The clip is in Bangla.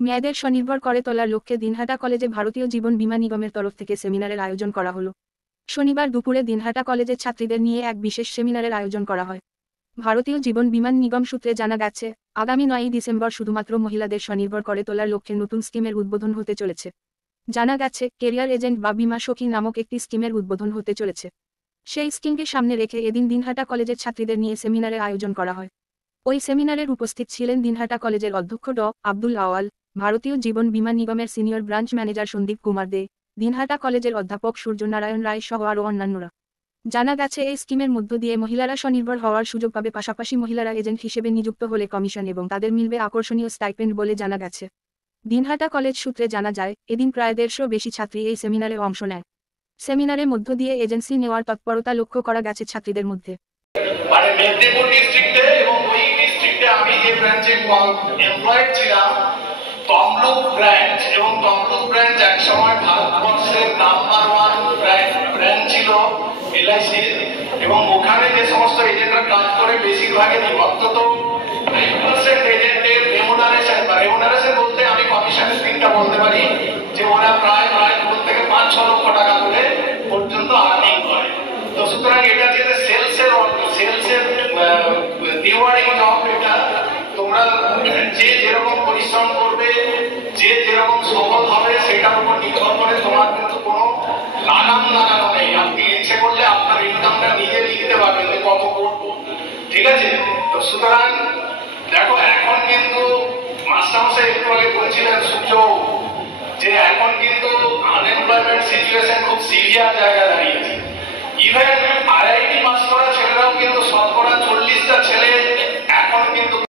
মেয়েদের স্বনির্ভর করে তোলার লক্ষ্যে দিনহাটা কলেজে ভারতীয় জীবন বীমা নিগমের তরফ থেকে সেমিনারের আয়োজন করা হলো। শনিবার দুপুরে দিনহাটা কলেজের ছাত্রীদের নিয়ে এক বিশেষ সেমিনারের আয়োজন করা হয়। ভারতীয় জীবন বীমা নিগম সূত্রে জানা গেছে, আগামী 9ই ডিসেম্বর শুধুমাত্র মহিলাদের স্বনির্ভর করে তোলার লক্ষ্যে নতুন স্কিমের উদ্বোধন হতে চলেছে। জানা গেছে, কেরিয়ার এজেন্ট বা বীমা সখী নামক একটি স্কিমের উদ্বোধন হতে চলেছে। সেই স্কিমকে সামনে রেখে এদিন দিনহাটা কলেজের ছাত্রীদের নিয়ে সেমিনারের আয়োজন করা হয়। ওই সেমিনারের উপস্থিত ছিলেন দিনহাটা কলেজের অধ্যক্ষ ড. আব্দুল আওয়াল, ভারতীয় জীবন বীমা নিগমের senior branch manager Sandip Kumar Dey, দিনহাটা কলেজের অধ্যাপক সূর্যনারায়ণ রায় সহ আরও অন্যান্যরা। জানা গেছে, এই স্কিমের মধ্য দিয়ে মহিলারা স্বনির্ভর হওয়ার সুযোগ পাবে, পাশাপাশি মহিলারা এজেন্ট হিসেবে নিযুক্ত হলে কমিশন এবং তাদের মিলবে আকর্ষণীয় স্টাইপেন্ড বলে জানা গেছে। দিনহাটা কলেজ সূত্রে জানা যায়, এদিন প্রায় 150 বেশি ছাত্রী এই সেমিনারে অংশ নেয়। সেমিনারের মধ্য দিয়ে এজেন্সি নেওয়ার তৎপরতা লক্ষ্য করা গেছে ছাত্রীদের মধ্যে। মানে মেদিনীপুর ডিস্ট্রিক্টে এবং ওই ডিস্ট্রিক্টে আমি যে ব্রাঞ্চে এমপ্লয়েড ছিলাম, তমলুক ব্রাঞ্চ, এবং তমলুক ব্রাঞ্চ এক সময় ভারতবর্ষের নাম্বার 1 ব্রাঞ্চ ছিল এলআইসি, এবং ওখানে যে সমস্ত এজেন্টরা কাজ করে বেশিরভাগই অন্তত 9% এজেন্টের রেমুনারেশন, বা রেমুনারেশন বলতে আমি কমিশনের দিকটা বলতে পারি যে ওরা প্রায় থেকে 5-6 লক্ষ টাকা করে পর্যন্ত আর্নিং করে। তো সুতরাং এটা যে সেলসের রিওয়ার্ডিং জব, এটা তোমরা যে যেরকম পরিশ্রম করবে, যে যেরকম সফল হবে সেটার উপর নির্ভর করে তোমার কিন্তু কোনো লাগাম লাগানো নেই। আপনি ইচ্ছে করলে আপনার ইনকামটা নিজে লিখতে পারবেন যে কত করবো, ঠিক আছে? তো সুতরাং দেখো, এখন কিন্তু মাস্টারমশাই একটু আগে বলছিলেন সূর্য, যে এখন কিন্তু আনএমপ্লয়মেন্ট সিচুয়েশন খুব সিভিয়ার জায়গায় দাঁড়িয়েছে। ইভেন আইআইটি পাস করা ছেলেরাও কিন্তু শতকরা 40টা ছেলে